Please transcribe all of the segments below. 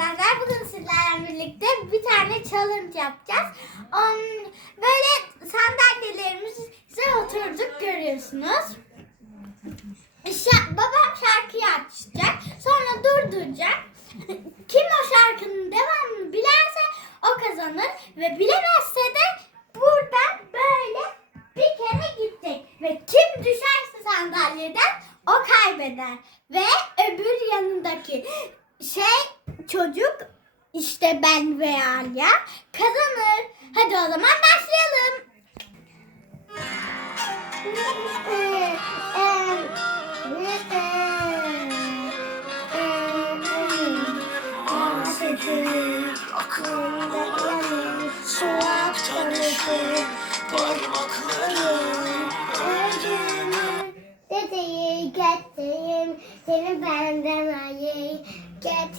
arkadaşlar. Bugün sizlerle birlikte bir tane challenge yapacağız. On, böyle sandalyelerimize oturduk görüyorsunuz. Şa- babam şarkıyı açacak. Sonra durduracak. Kim o şarkının devamını bilerse o kazanır. Ve bilemezse de buradan böyle bir kere gidecek. Ve kim düşerse sandalyeden o kaybeder. Ve öbür yanındaki şey çocuk işte ben ve Alya kazanır. Hadi o zaman başlayalım. Parmaklarım Dedeyi getireyim, seni benden ayır, get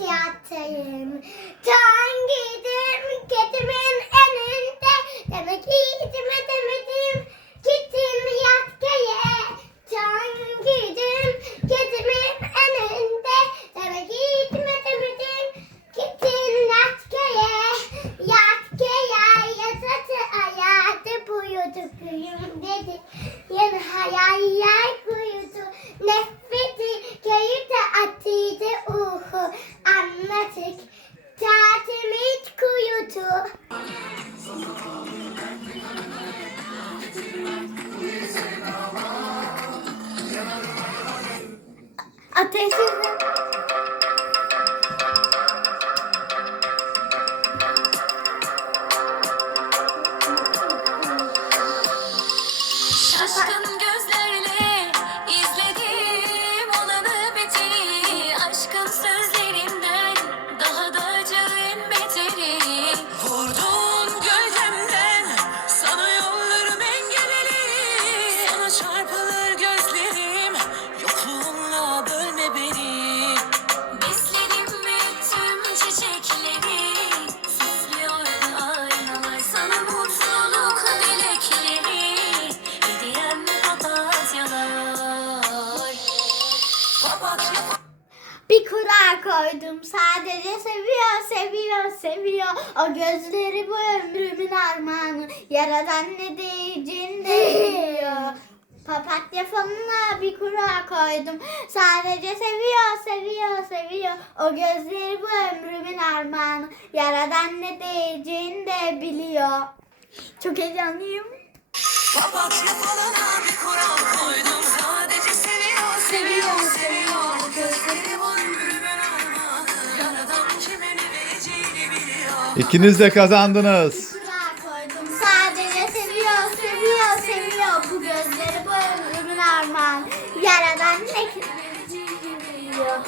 Ateşi Şaşkın Bir kural koydum. Sadece seviyor seviyor seviyor. O gözleri bu ömrümün armağanı. Yaradan ne diyeceğini biliyor. Papatya fonuna bir kural koydum. Sadece seviyor seviyor seviyor. O gözleri bu ömrümün armağanı. Yaradan ne diyeceğini de biliyor. Çok heyecanlıyım. Papatya falana bir kural koydum seviyor, seviyor, Gözleri var ömrümün armağanı Yaradan kime ne vereceğini biliyor İkiniz de kazandınız. Koydum. Sadece seviyor seviyor seviyor. Bu gözleri bu ömrümün armağanı yaradan ne diyeceğini biliyor.